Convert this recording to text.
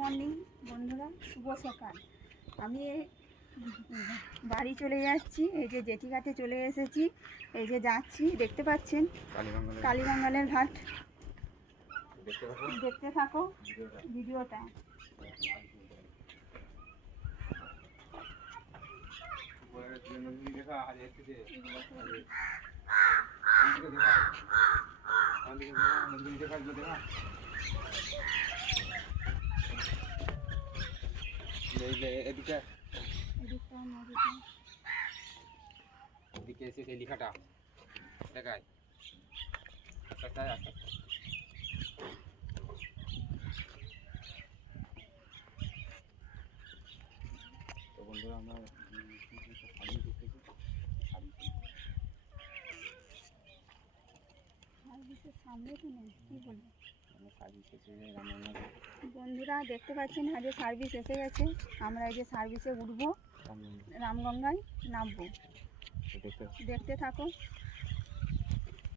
Morning বন্ধুরা, শুভ সকাল। আমি বাড়ি চলে যাচ্ছি। এই যে জেঠিঘাটে চলে এসেছি। এই যে যাচ্ছি, দেখতে পাচ্ছেন কালীবাঙ্গালের ঘাট। দেখতে থাকো ভিডিওটা। এদিকে এসে সেই লেখাটা দেখায়। আস্তে আস্তে তো বন্ধুরা, আমরা সামনে তো নেই, কি বলবো। বন্ধুরা দেখতে পাচ্ছেন আজকে সার্ভিস এসে গেছে। আমরা এই যে সার্ভিসে উঠবো, রামগঙ্গায় নামবো। দেখতে থাকো।